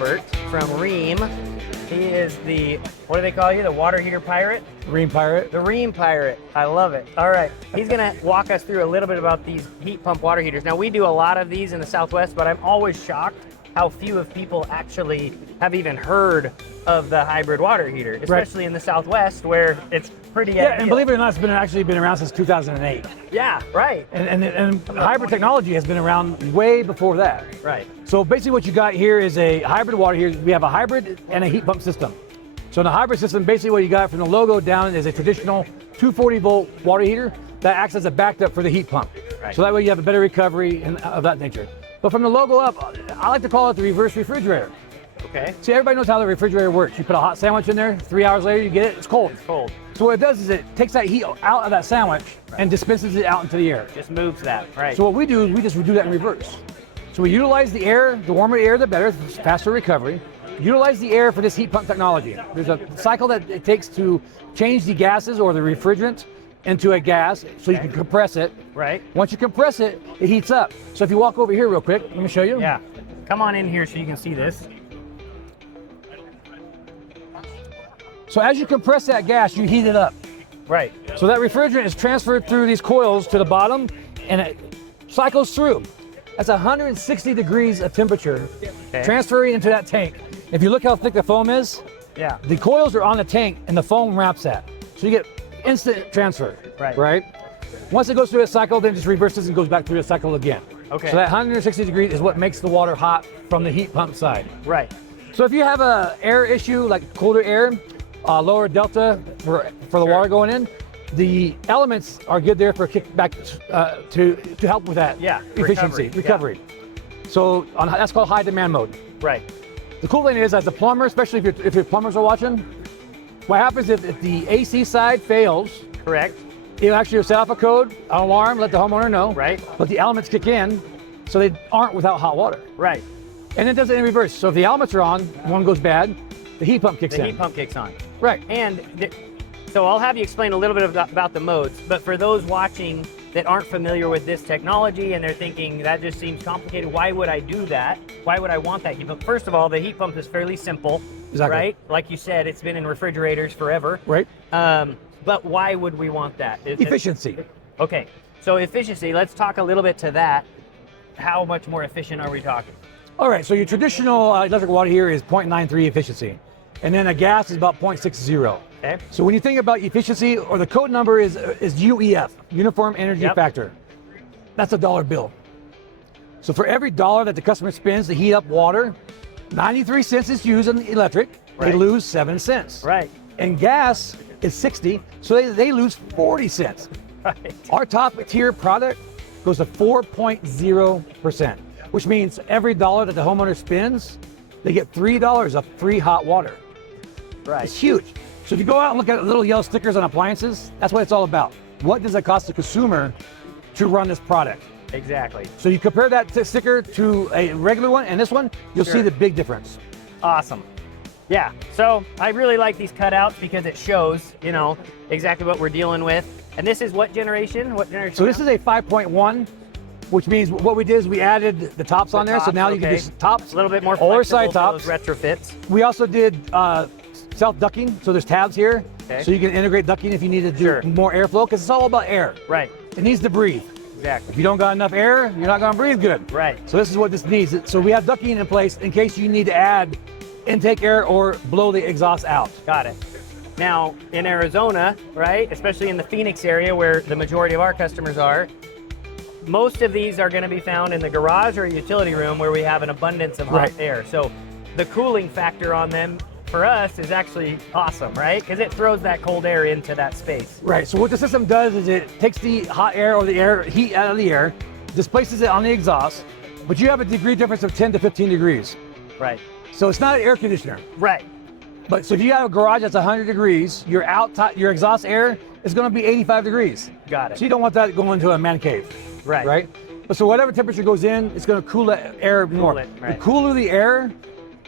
Robert from Rheem. He is the, what do they call you, the water heater pirate? Rheem Pirate. The Rheem Pirate. I love it. All right. He's going to walk us through a little bit about these heat pump water heaters. Now, we do a lot of these in the Southwest, but I'm always shocked how few of people actually have even heard of the hybrid water heater, especially in the Southwest where it's pretty Yeah, ideal. and believe it or not, it's actually been around since 2008. Yeah, right. And hybrid technology has been around way before that. Right. So basically what you got here is a hybrid water heater. We have a hybrid and a heat pump system. So in the hybrid system, basically what you got from the logo down is a traditional 240 volt water heater that acts as a backup for the heat pump. Right. So that way you have a better recovery and of that nature. But from the logo up, I like to call it the reverse refrigerator. Okay. See, everybody knows how the refrigerator works. You put a hot sandwich in there, 3 hours later you get it, it's cold. It's cold. So what it does is it takes that heat out of that sandwich and dispenses it out into the air. Just moves that, right. So what we do is we just do that in reverse. So we utilize the air, the warmer the air, the better, faster recovery. Utilize the air for this heat pump technology. There's a cycle that it takes to change the gases or the refrigerant into a gas so you can compress it. Right. Once you compress it, it heats up. So if you walk over here real quick, let me show you. Yeah. Come on in here so you can see this. So as you compress that gas, you heat it up. Right. So that refrigerant is transferred through these coils to the bottom and it cycles through. That's 160 degrees of temperature transferring into that tank. If you look how thick the foam is, Yeah. the coils are on the tank and the foam wraps that. So you get instant transfer, right? Once it goes through a cycle, then it just reverses and goes back through the cycle again. Okay. So that 160 degrees is what makes the water hot from the heat pump side. Right. So if you have a air issue, like colder air, lower delta for the water going in, the elements are good there for kickback to help with that efficiency, recovery. So that's called high demand mode. Right. The cool thing is, as a plumber, especially if your plumbers are watching, what happens if the AC side fails, Correct. it'll actually set off a code, an alarm, let the homeowner know. Right. But the elements kick in, so they aren't without hot water. Right. And it does it in reverse. So if the elements are on, one goes bad, the heat pump kicks in. The heat pump kicks on. Right. And so I'll have you explain a little bit about the modes, but for those watching that aren't familiar with this technology and they're thinking that just seems complicated, why would I do that? Why would I want that heat pump? First of all, the heat pump is fairly simple, right? Like you said, it's been in refrigerators forever. Right. But why would we want that? Efficiency. Okay, so efficiency, let's talk a little bit to that. How much more efficient are we talking? All right, so your traditional electric water here is 0.93 efficiency. And then a gas is about 0.60. Okay. So when you think about efficiency, or the code number is UEF, Uniform Energy Factor. That's a dollar bill. So for every dollar that the customer spends to heat up water, 93 cents is used in the electric, they lose 7 cents. Right. And gas is 60, so they lose 40 cents. Right. Our top tier product goes to 4.0%, which means every dollar that the homeowner spends, they get $3 of free hot water. Right. It's huge. So if you go out and look at little yellow stickers on appliances, that's what it's all about. What does it cost the consumer to run this product? Exactly. So you compare that sticker to a regular one and this one, you'll see the big difference. Awesome. Yeah, so I really like these cutouts because it shows, you know, exactly what we're dealing with. And this is what generation? What generation? So this is a 5.1, which means what we did is we added the tops on there. So now you can just tops, a little bit more or flexible side tops. For those retrofits. We also did self-ducking, so there's tabs here. Okay. So you can integrate ducking if you need to do more airflow, because it's all about air. Right. It needs to breathe. Exactly. If you don't got enough air, you're not gonna breathe good. Right. So this is what this needs. So we have ducking in place in case you need to add intake air or blow the exhaust out. Got it. Now, in Arizona, right, especially in the Phoenix area where the majority of our customers are, most of these are gonna be found in the garage or utility room where we have an abundance of hot air. So the cooling factor on them for us is actually awesome, right? Because it throws that cold air into that space. Right, so what the system does is it takes the hot air or the air heat out of the air, displaces it on the exhaust, but you have a degree difference of 10 to 15 degrees. Right. So it's not an air conditioner. Right. But so if you have a garage that's 100 degrees, your exhaust air is gonna be 85 degrees. Got it. So you don't want that going into a man cave. Right. Right? But so whatever temperature goes in, it's gonna cool that air more. The cooler the air,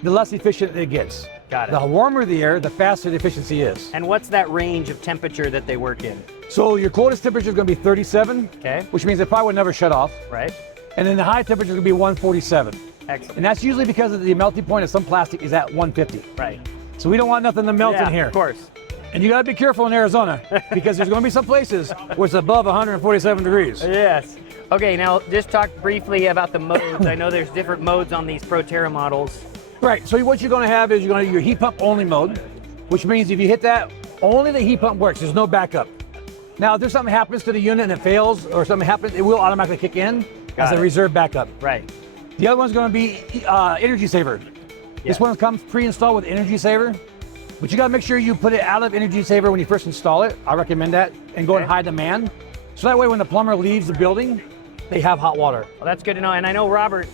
the less efficient it gets. Got it. The warmer the air, the faster the efficiency is. And what's that range of temperature that they work in? So your coldest temperature is gonna be 37, okay, which means it probably would never shut off. Right. And then the high temperature is gonna be 147. Excellent. And that's usually because of the melting point of some plastic is at 150. Right. So we don't want nothing to melt in here. Of course. And you gotta be careful in Arizona because there's gonna be some places where it's above 147 degrees. Yes. Okay, now just talk briefly about the modes. I know there's different modes on these Proterra models. Right, so what you're gonna have is you're gonna have your heat pump only mode, which means if you hit that, only the heat pump works, there's no backup. Now, if there's something happens to the unit and it fails or something happens, it will automatically kick in as a reserve backup. Right. The other one's gonna be energy saver. This one comes pre-installed with energy saver, but you gotta make sure you put it out of energy saver when you first install it. I recommend that, and go in high demand. So that way when the plumber leaves the building, they have hot water. Well, that's good to know. And I know Robert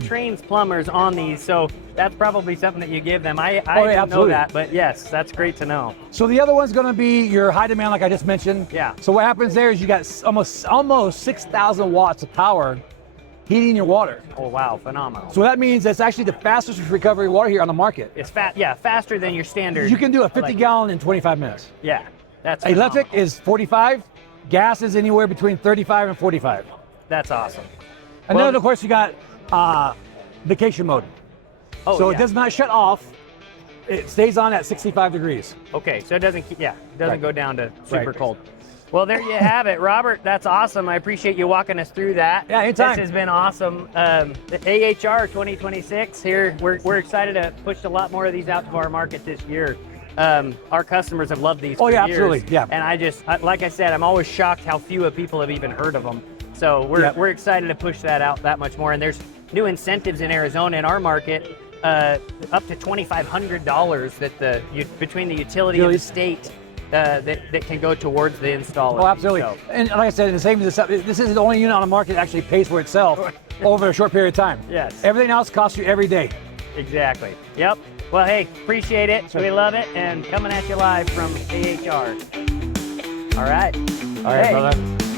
trains plumbers on these, so that's probably something that you give them. I didn't know that, but yes, that's great to know. So the other one's gonna be your high demand, like I just mentioned. Yeah. So what happens there is you got almost 6,000 watts of power heating your water. Oh, wow, phenomenal. So that means that's actually the fastest recovery water here on the market. It's faster than your standard. You can do a 50 gallon in 25 minutes. Yeah, that's electric is 45, gas is anywhere between 35 and 45. That's awesome. And then of course you got vacation mode. Oh, so it does not shut off. It stays on at 65 degrees. Okay, so it doesn't go down to super cold. Well, there you have it, Robert. That's awesome. I appreciate you walking us through that. Yeah, anytime. This has been awesome. The AHR 2026 here. We're excited to push a lot more of these out to our market this year. Our customers have loved these for years. Absolutely. Yeah. And like I said, I'm always shocked how few people have even heard of them. So we're excited to push that out that much more. And there's new incentives in Arizona in our market, up to $2,500 that between the utility and the state. That can go towards the installer. Oh, absolutely. So. And like I said, the same as this is the only unit on the market that actually pays for itself over a short period of time. Yes. Everything else costs you every day. Exactly. Yep. Well, hey, appreciate it. Sure. We love it. And coming at you live from AHR. All right. All right, brother.